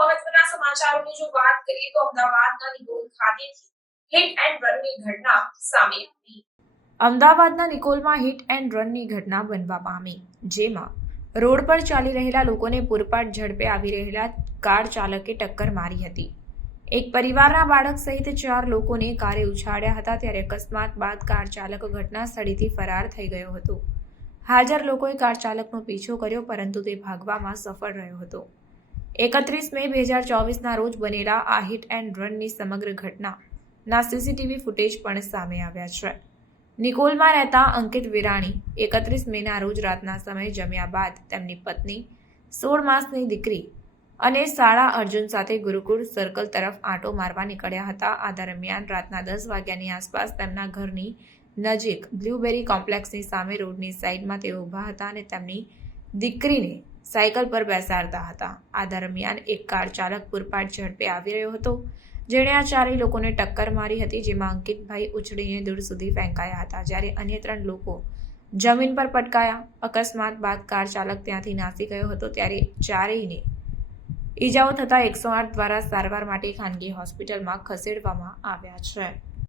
મહત્વના સમાચારોની જો વાત કરીએ તો અમદાવાદના નિકોલ ખાતેથી હિટ એન્ડ રનની ઘટના સામે આવી. અમદાવાદના નિકોલમાં હિટ એન્ડ રનની ઘટના બનવા પામી, જેમાં રોડ પર ચાલી રહેલા લોકોને પૂરપાટ ઝડપે આવી રહેલા કાર ચાલકે ટક્કર મારી હતી. એક પરિવારના બાળક સહિત 4 લોકોને કારે ઉછાળ્યા હતા. ત્યારે અકસ્માત બાદ કાર ચાલક ઘટના સ્થળેથી ફરાર થઈ ગયો હતો. હાજર લોકોએ કાર ચાલકનો પીછો કર્યો, પરંતુ તે ભાગવામાં સફળ રહ્યો હતો. 31 મે 2024ના રોજ બનેલા આ હિટ એન્ડ રનની સમગ્ર ઘટનાના સીસીટીવી ફૂટેજ પણ સામે આવ્યા છે. નિકોલમાં રહેતા અંકિત વિરાણી 31 મેના રોજ રાતના સમયે જમ્યા બાદ તેમની પત્ની, 16 માસની દીકરી અને શાળા અર્જુન સાથે ગુરુકુળ સર્કલ તરફ આંટો મારવા નીકળ્યા હતા. આ દરમિયાન રાતના 10 વાગ્યાની આસપાસ તેમના ઘરની નજીક બ્લુબેરી કોમ્પ્લેક્સની સામે રોડની સાઈડમાં તેઓ ઊભા હતા અને તેમની દીકરીને સાયકલ પર બેસાડતા હતા. આ દરમિયાન એક કાર ચાલક પૂરપાટ ઝડપે આવી રહ્યો હતો, જેણે આ 4 લોકોને ટક્કર મારી હતી, જેમાં અંકિતભાઈ ઉછળીને દૂર સુધી ફેંકાયા હતા, જ્યારે અન્ય 3 લોકો જમીન પર પટકાયા. અકસ્માત બાદ કાર ચાલક ત્યાંથી નાસી ગયો હતો. ત્યારે ચારેયને ઈજાઓ થતાં 108 દ્વારા સારવાર માટે ખાનગી હોસ્પિટલમાં ખસેડવામાં આવ્યા છે.